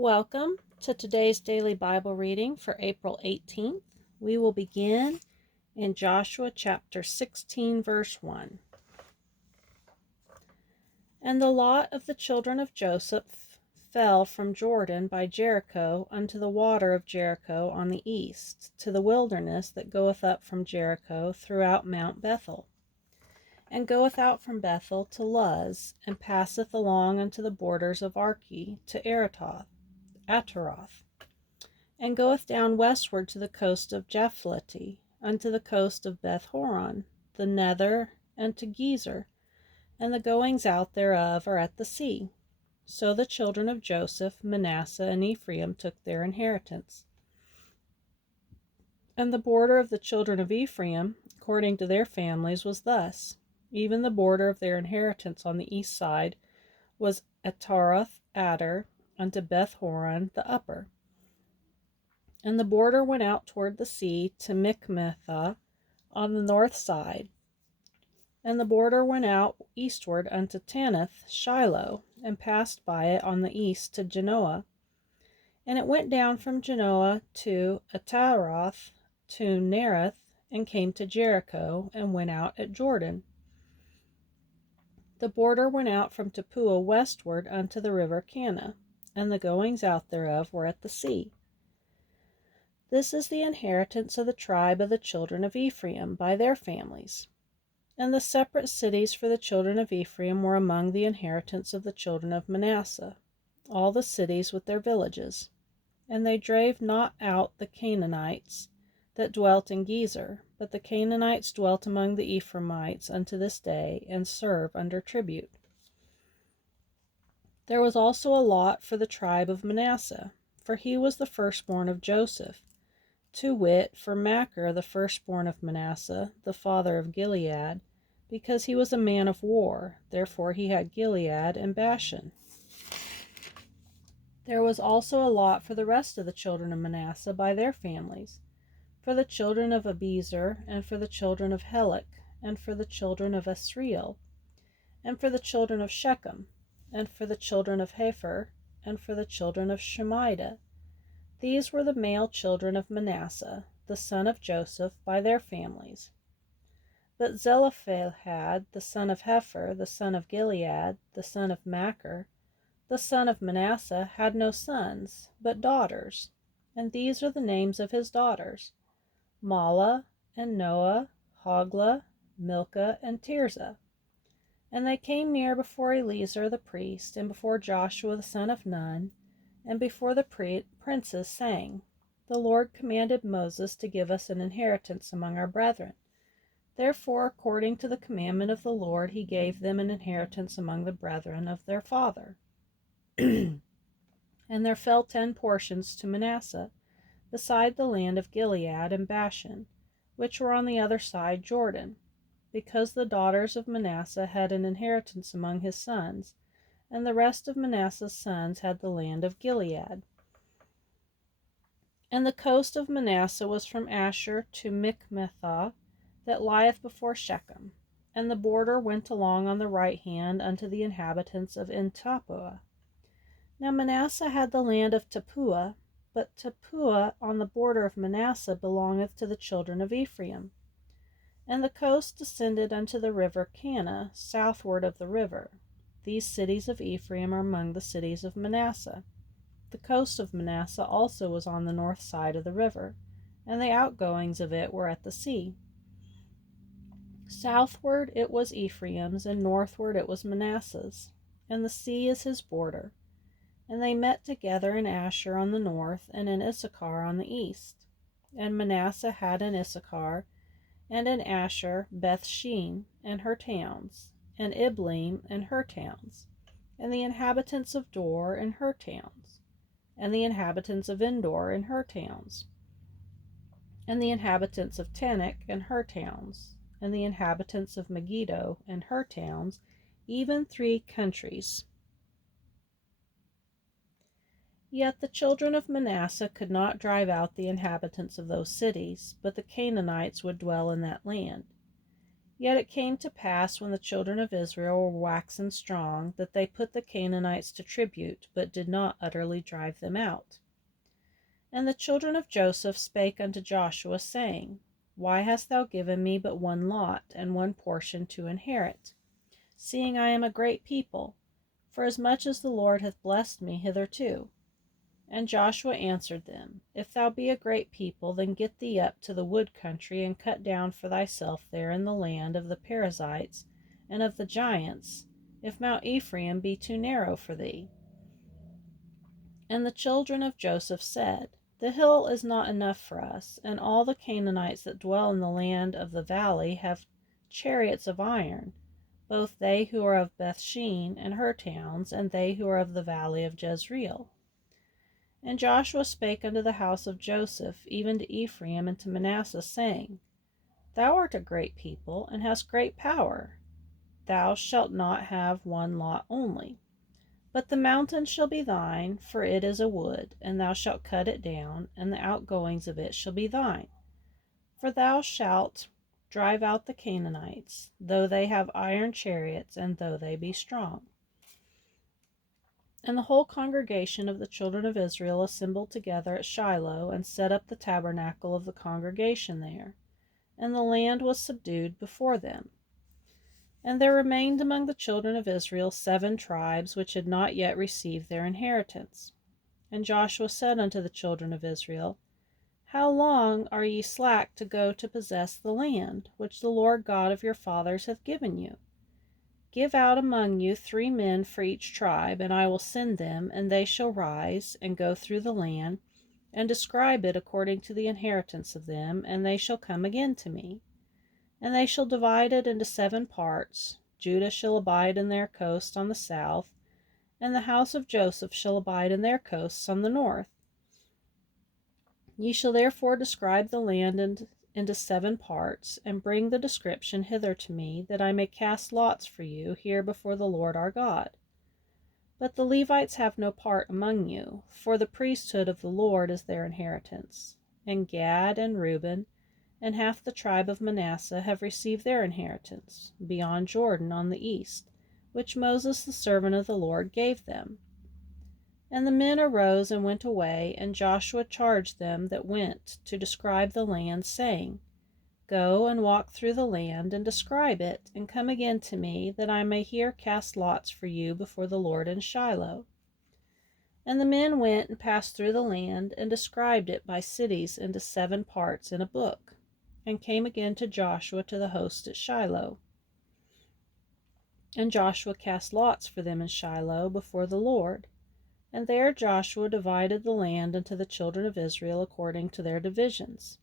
Welcome to today's daily Bible reading for April 18th. We will begin in Joshua chapter 16, verse 1. And the lot of the children of Joseph fell from Jordan by Jericho unto the water of Jericho on the east, to the wilderness that goeth up from Jericho throughout Mount Bethel, and goeth out from Bethel to Luz, and passeth along unto the borders of Archi to Ataroth, and goeth down westward to the coast of Japhleti, unto the coast of Beth-horon, the nether, and to Gezer, and the goings out thereof are at the sea. So the children of Joseph, Manasseh, and Ephraim took their inheritance. And the border of the children of Ephraim, according to their families, was thus. Even the border of their inheritance on the east side was Ataroth Adar, unto Beth-horon the upper. And the border went out toward the sea to Michmethah on the north side. And the border went out eastward unto Tanath Shiloh, and passed by it on the east to Genoa. And it went down from Genoa to Ataroth to Nerith, and came to Jericho, and went out at Jordan. The border went out from Tappuah westward unto the river Cana, and the goings out thereof were at the sea. This is the inheritance of the tribe of the children of Ephraim by their families. And the separate cities for the children of Ephraim were among the inheritance of the children of Manasseh, all the cities with their villages. And they drave not out the Canaanites that dwelt in Gezer, but the Canaanites dwelt among the Ephraimites unto this day, and serve under tribute. There was also a lot for the tribe of Manasseh, for he was the firstborn of Joseph, to wit, for Machir the firstborn of Manasseh, the father of Gilead, because he was a man of war, therefore he had Gilead and Bashan. There was also a lot for the rest of the children of Manasseh by their families, for the children of Abiezer, and for the children of Helek, and for the children of Asriel, and for the children of Shechem, and for the children of Hepher, and for the children of Shemida. These were the male children of Manasseh, the son of Joseph, by their families. But Zelophehad, the son of Hepher, the son of Gilead, the son of Machir, the son of Manasseh, had no sons, but daughters. And these are the names of his daughters: Mahlah, and Noah, Hoglah, Milcah, and Tirzah. And they came near before Eleazar the priest, and before Joshua the son of Nun, and before the princes, saying, The Lord commanded Moses to give us an inheritance among our brethren. Therefore, according to the commandment of the Lord, he gave them an inheritance among the brethren of their father. And there fell 10 portions to Manasseh, beside the land of Gilead and Bashan, which were on the other side Jordan, because the daughters of Manasseh had an inheritance among his sons, and the rest of Manasseh's sons had the land of Gilead. And the coast of Manasseh was from Asher to Michmethah, that lieth before Shechem, and the border went along on the right hand unto the inhabitants of En-tappuah. Now Manasseh had the land of Tappuah, but Tappuah on the border of Manasseh belongeth to the children of Ephraim. And the coast descended unto the river Cana, southward of the river. These cities of Ephraim are among the cities of Manasseh. The coast of Manasseh also was on the north side of the river, and the outgoings of it were at the sea. Southward it was Ephraim's, and northward it was Manasseh's, and the sea is his border. And they met together in Asher on the north, and in Issachar on the east. And Manasseh had in Issachar and in Asher Beth-shean and her towns, and Ibleam and her towns, and the inhabitants of Dor and her towns, and the inhabitants of Endor and her towns, and the inhabitants of Tanakh and her towns, and the inhabitants of Megiddo and her towns, even 3 countries. Yet the children of Manasseh could not drive out the inhabitants of those cities, but the Canaanites would dwell in that land. Yet it came to pass, when the children of Israel were waxen strong, that they put the Canaanites to tribute, but did not utterly drive them out. And the children of Joseph spake unto Joshua, saying, Why hast thou given me but one lot, and one portion to inherit, seeing I am a great people, for as much as the Lord hath blessed me hitherto? And Joshua answered them, If thou be a great people, then get thee up to the wood country, and cut down for thyself there in the land of the Perizzites and of the giants, if Mount Ephraim be too narrow for thee. And the children of Joseph said, The hill is not enough for us, and all the Canaanites that dwell in the land of the valley have chariots of iron, both they who are of Bethshean and her towns, and they who are of the valley of Jezreel. And Joshua spake unto the house of Joseph, even to Ephraim and to Manasseh, saying, Thou art a great people, and hast great power. Thou shalt not have one lot only. But the mountain shall be thine, for it is a wood, and thou shalt cut it down, and the outgoings of it shall be thine. For thou shalt drive out the Canaanites, though they have iron chariots, and though they be strong. And the whole congregation of the children of Israel assembled together at Shiloh, and set up the tabernacle of the congregation there, and the land was subdued before them. And there remained among the children of Israel 7 tribes, which had not yet received their inheritance. And Joshua said unto the children of Israel, How long are ye slack to go to possess the land, which the Lord God of your fathers hath given you? Give out among you 3 men for each tribe, and I will send them, and they shall rise, and go through the land, and describe it according to the inheritance of them, and they shall come again to me. And they shall divide it into 7 parts. Judah shall abide in their coast on the south, and the house of Joseph shall abide in their coasts on the north. Ye shall therefore describe the land into 7 parts, and bring the description hither to me, that I may cast lots for you here before the Lord our God. But the Levites have no part among you, for the priesthood of the Lord is their inheritance. And Gad and Reuben and half the tribe of Manasseh have received their inheritance, beyond Jordan on the east, which Moses the servant of the Lord gave them. And the men arose and went away, and Joshua charged them that went to describe the land, saying, Go and walk through the land, and describe it, and come again to me, that I may here cast lots for you before the Lord in Shiloh. And the men went and passed through the land, and described it by cities into 7 parts in a book, and came again to Joshua to the host at Shiloh. And Joshua cast lots for them in Shiloh before the Lord. And there Joshua divided the land unto the children of Israel according to their divisions.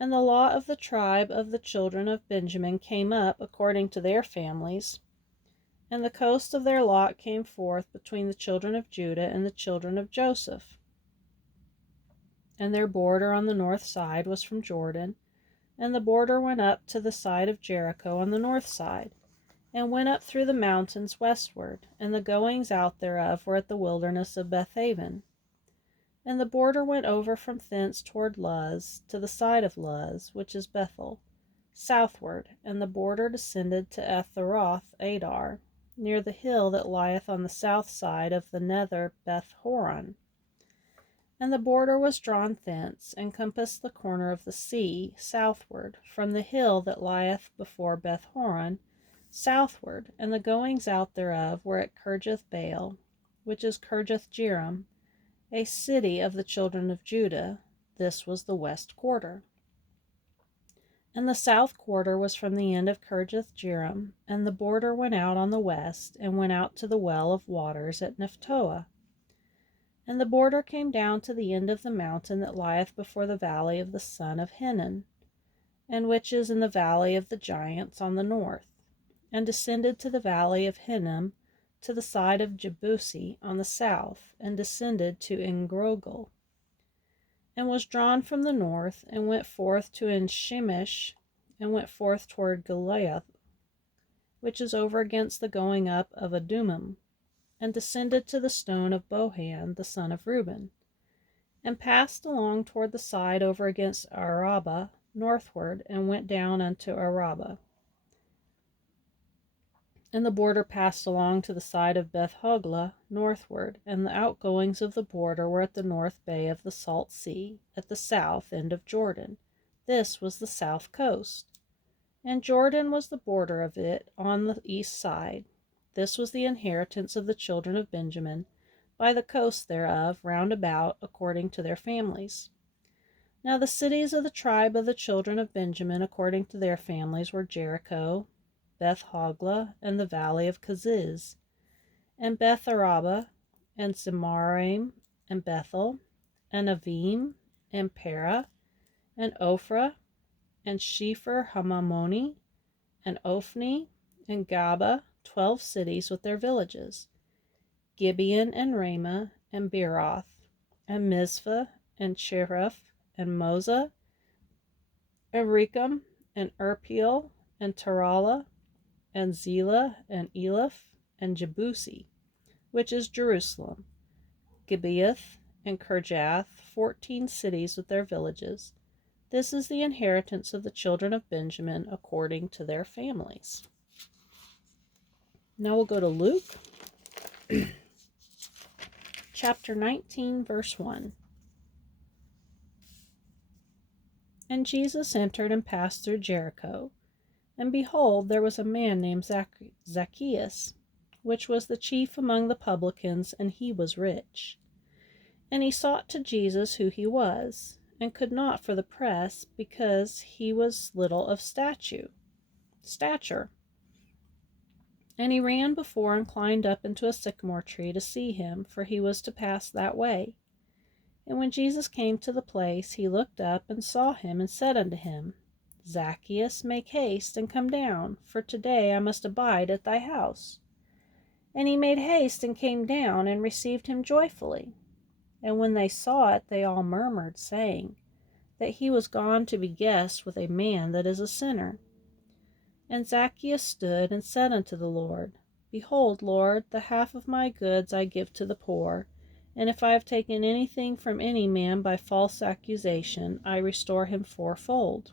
And the lot of the tribe of the children of Benjamin came up according to their families, and the coast of their lot came forth between the children of Judah and the children of Joseph. And their border on the north side was from Jordan, and the border went up to the side of Jericho on the north side, and went up through the mountains westward, and the goings out thereof were at the wilderness of Bethaven. And the border went over from thence toward Luz, to the side of Luz, which is Bethel, southward, and the border descended to Etheroth Adar, near the hill that lieth on the south side of the nether Beth Horon. And the border was drawn thence, and compassed the corner of the sea, southward, from the hill that lieth before Beth Horon, southward, and the goings out thereof were at Kirjath Baal, which is Kirjath Jearim, a city of the children of Judah. This was the west quarter. And the south quarter was from the end of Kirjath Jearim, and the border went out on the west, and went out to the well of waters at Nephtoah. And the border came down to the end of the mountain that lieth before the valley of the son of Hinnom, and which is in the valley of the giants on the north, and descended to the valley of Hinnom, to the side of Jebusi on the south, and descended to Engrogel, and was drawn from the north, and went forth to Enshemish, and went forth toward Gileath, which is over against the going up of Adumim, and descended to the stone of Bohan the son of Reuben, and passed along toward the side over against Arabah, northward, and went down unto Arabah. And the border passed along to the side of Beth Hoglah northward, and the outgoings of the border were at the north bay of the Salt Sea, at the south end of Jordan. This was the south coast. And Jordan was the border of it on the east side. This was the inheritance of the children of Benjamin, by the coast thereof, round about, according to their families. Now the cities of the tribe of the children of Benjamin, according to their families, were Jericho, Beth Hoglah, and the valley of Keziz, and Beth Arabah, and Zemaraim, and Bethel, and Avim, and Parah, and Ophrah, and Shepher Hamammoni, and Ophni, and Gaba, 12 cities with their villages, Gibeon, and Ramah, and Beeroth, and Mizpah, and Chereph, and Moza, and Rechem, and Irpeel, and Tarala, and Zelah, and Eleph, and Jebusi, which is Jerusalem, Gibeath, and Kirjath, 14 cities with their villages. This is the inheritance of the children of Benjamin according to their families. Now we'll go to Luke, chapter 19, verse 1. And Jesus entered and passed through Jericho. And behold, there was a man named Zacchaeus, which was the chief among the publicans, and he was rich. And he sought to Jesus who he was, and could not for the press, because he was little of stature. And he ran before and climbed up into a sycamore tree to see him, for he was to pass that way. And when Jesus came to the place, he looked up and saw him, and said unto him, Zacchaeus, make haste and come down, for today I must abide at thy house. And he made haste and came down, and received him joyfully. And when they saw it, they all murmured, saying, that he was gone to be guest with a man that is a sinner. And Zacchaeus stood and said unto the Lord, Behold, Lord, the half of my goods I give to the poor, and if I have taken anything from any man by false accusation, I restore him fourfold.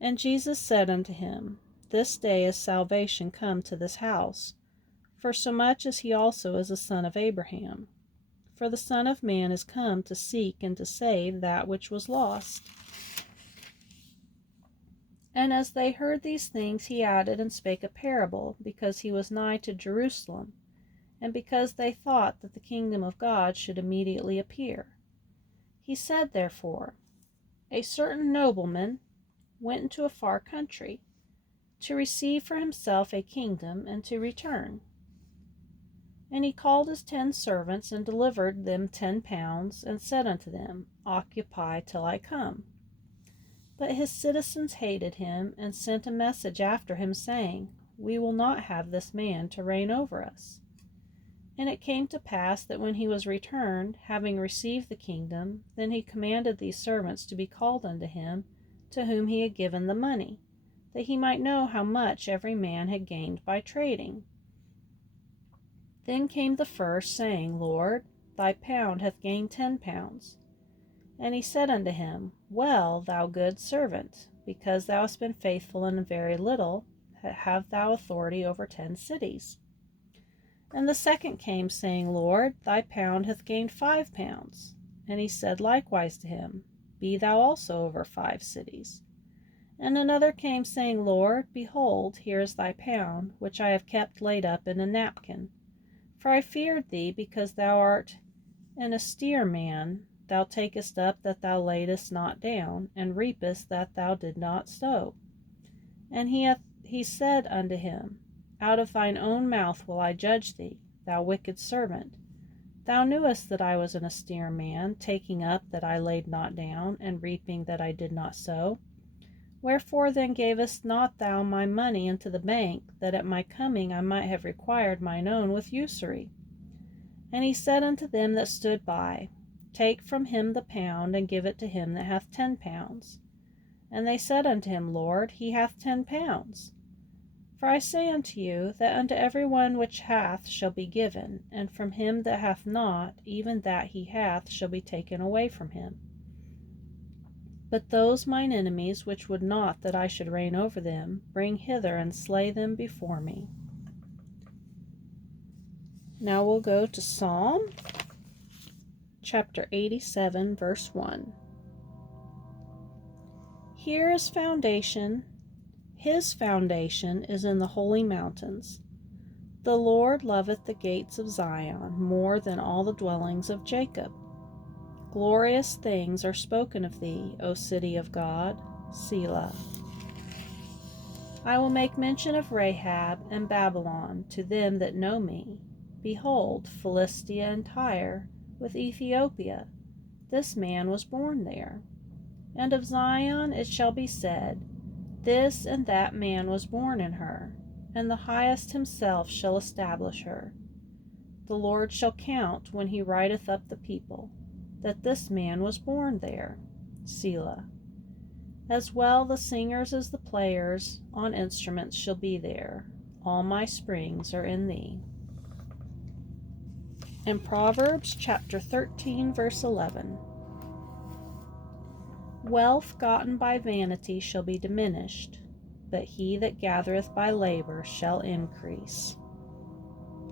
And Jesus said unto him, This day is salvation come to this house, for so much as he also is a son of Abraham. For the Son of Man is come to seek and to save that which was lost. And as they heard these things, he added and spake a parable, because he was nigh to Jerusalem, and because they thought that the kingdom of God should immediately appear. He said therefore, A certain nobleman went into a far country, to receive for himself a kingdom, and to return. And he called his 10 servants, and delivered them 10 pounds, and said unto them, Occupy till I come. But his citizens hated him, and sent a message after him, saying, We will not have this man to reign over us. And it came to pass that when he was returned, having received the kingdom, then he commanded these servants to be called unto him, to whom he had given the money, that he might know how much every man had gained by trading. Then came the first, saying, Lord, thy pound hath gained 10 pounds. And he said unto him, Well, thou good servant, because thou hast been faithful in a very little, have thou authority over 10 cities. And the second came, saying, Lord, thy pound hath gained 5 pounds. And he said likewise to him, Be thou also over 5 cities. And another came, saying, Lord, behold, here is thy pound, which I have kept laid up in a napkin. For I feared thee, because thou art an austere man, thou takest up that thou laidest not down, and reapest that thou did not sow. And he said unto him, Out of thine own mouth will I judge thee, thou wicked servant. Thou knewest that I was an austere man, taking up that I laid not down, and reaping that I did not sow. Wherefore then gavest not thou my money into the bank, that at my coming I might have required mine own with usury? And he said unto them that stood by, Take from him the pound, and give it to him that hath 10 pounds. And they said unto him, Lord, he hath 10 pounds. For I say unto you, that unto every one which hath shall be given, and from him that hath not, even that he hath shall be taken away from him. But those mine enemies which would not that I should reign over them, bring hither and slay them before me. Now we'll go to Psalm chapter 87, verse 1. Here is foundation. His foundation is in the holy mountains. The Lord loveth the gates of Zion more than all the dwellings of Jacob. Glorious things are spoken of thee, O city of God, Selah. I will make mention of Rahab and Babylon to them that know me. Behold, Philistia and Tyre, with Ethiopia, this man was born there. And of Zion it shall be said, this and that man was born in her, and the Highest himself shall establish her. The Lord shall count when he writeth up the people, that this man was born there, Selah. As well the singers as the players on instruments shall be there. All my springs are in thee. In Proverbs chapter 13, verse 11. Wealth gotten by vanity shall be diminished, but he that gathereth by labor shall increase.